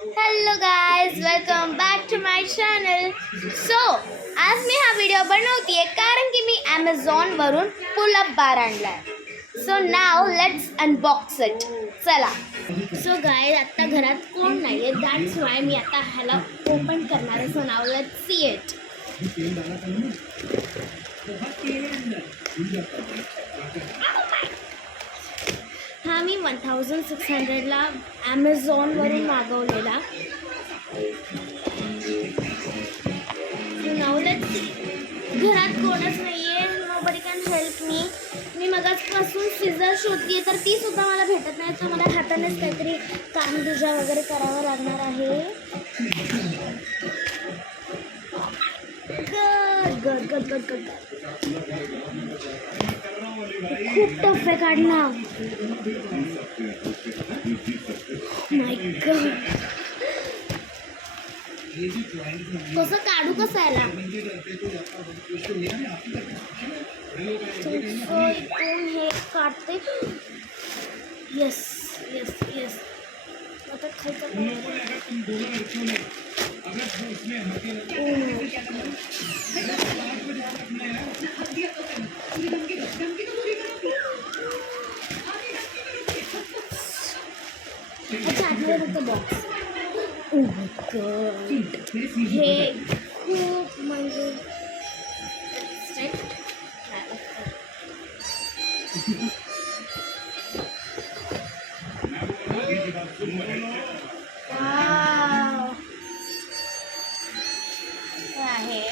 Hello guys, welcome back to my channel. So आज मी हा व्हिडिओ बनवते कारण की मी Amazonवरून पुल अप बार आणलाय. So now let's unbox it. चला. सो गाइस, आता घरात कोण नाही आहे, दॅट्स वाय मी आता ह्याला ओपन करणार आहे. So now let's see it. हा मी 1600ला Amazonवरून मागवलेला. घरात कोणच नाही आहे, नोबडी कॅन हेल्प मी मगाचपासून सीझर शोधते तर ती सुद्धा मला भेटत नाही. तर मला हातानेच काहीतरी कामधुजा वगैरे करावं लागणार आहे. गड गड गड गड खूप टफ आहे काढणं. माय गॉड, कसं काढू कसं याला. इथून हे काढते. Yes yes yes. आता खायचं बॉक्स. हे खूप म्हणजे आहे.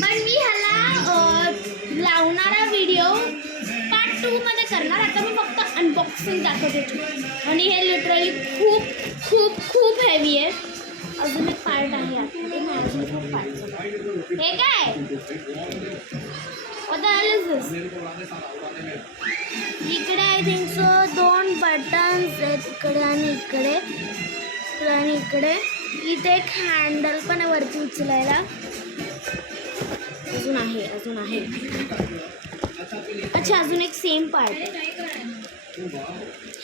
पण मी ह्याला लावणारा व्हिडिओ पार्ट 2 मध्ये करणार. आता मी फक्त अनबॉक्सिंग दाखवते आणि हे लिटरली खूप खूप खूप हेवी आहे. अजून एक पार्ट आहे हे काय. What the hell is this? इकडे आय थिंक सो 2 बटन्स आहेत, इकडे आणि इकडे आणि इकडे. इथे एक हँडल पण आहे वरती उचलायला. अजून आहे. अच्छा, अजून एक सेम पार्ट आहे.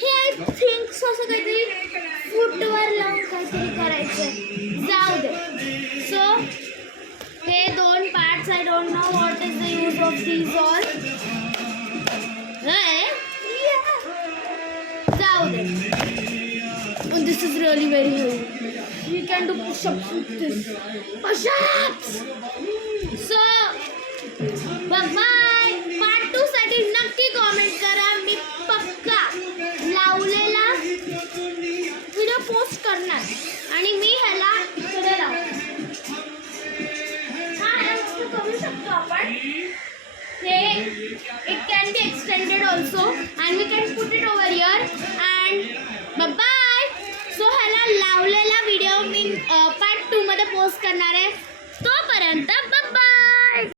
हे आय थिंक सो असं काहीतरी फुटवर लावून काहीतरी करायचं. जाऊ दे. सो हे 2 parts. I don't know what is the use of these all. जाऊ दे. This is really very heavy. You can do push-ups with this. Push-ups! So, bye-bye. Part 2 साठी नक्की कॉमेंट करा. मी पक्का लावलेला व्हिडिओ पोस्ट करणार आणि मी ह्याला इकडे लावतो. करू शकतो आपण हे. It can be extended also and we can put it over here and bye-bye. So ह्याला लावलेला व्हिडिओ मी पार्ट 2 मध्ये पोस्ट करणार आहे. तोपर्यंत